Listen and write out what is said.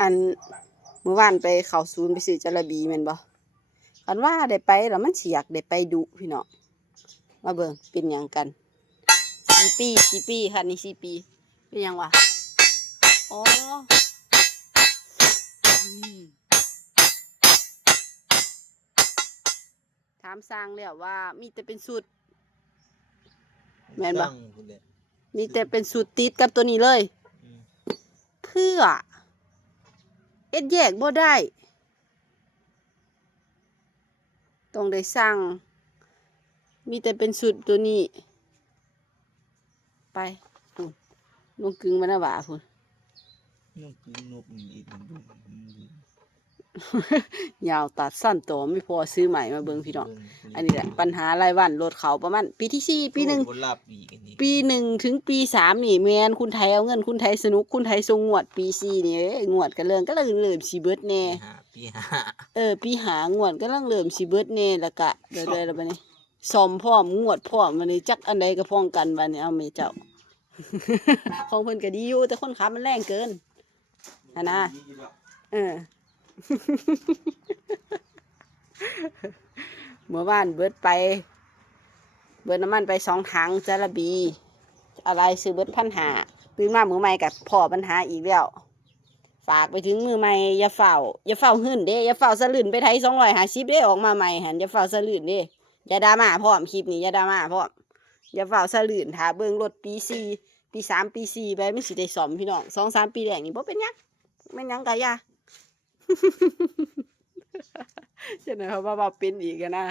อันเมื่อวานไปเข้าศูนย์ไปซื้อจาระบีแม่นบ่คันว่าได้ไปแล้วมันสิอยากได้ไปดุพี่น้องมาเบิ่งเป็นหยังกัน4 ปีค่ะนี่4 ปีเป็นหยังวะอ๋อถามสร้างแล้วว่ามีแต่เป็นสุดแม่นบ่มีแต่เป็นสุดติดกับตัวนี้เลยเพื่อเอ็ดแยกบ่ได้ต้องได้สั่งมีแต่เป็นสุดตัวนี้ไปพุ่นลงกึ่งมาหน้าบ่าพุ่นนกกึ่งนกอีกยาวตัดสั้นโตไม่พอซื้อใหม่มาเบิ่งพี่น้องอันนี้แหละปัญหารายวันรถเขาประมาณปีที่4ปี1ถึงปี3นี่แม่นคุณไทยเอาเงินคุณไทยสนุกคุณไทยส่งงวดปี4นี่งวดก็เริ่มสิเบิดแน่ปี5งวดก็เริ่มสิเบิดแน่แล้วก็เดี๋ยวแล้วบัดนี้ซ่อมพร้อมงวดพร้อมบัดนี้จักอันใดก็พ้องกันบัดนี้เอาแม่เจ้า ของเพิ่นก็ดีอยู่แต่คนขับมันแรงเกินนะเมื่อวานเบิดน้ำมันไป2 ถังจาระบีอะไรซื้อเบิด1,500ตื่นมามือใหม่กับพ่อปัญหาอีกแล้วฝากไปถึงมือใหม่อย่าเฝ้าหื่นเด้อย่าเฝ้าสลื่นไปไทย250เด้ออกมาใหม่หันอย่าเฝ้าสลื่นเด้อย่าดราม่าพร้อมคลิปนี้อย่าดราม่าพร้อมอย่าเฝ้าสลื่นถ้าเบิ่งรถปี4ปี3ปี4ไปมันสิได้ซ่อมพี่น้อง2-3 ปีแรกนี่บ่เป็นหยังแม่นหยังกะยา เจ้าหน่อยเขาว่าเป็นอีกนะ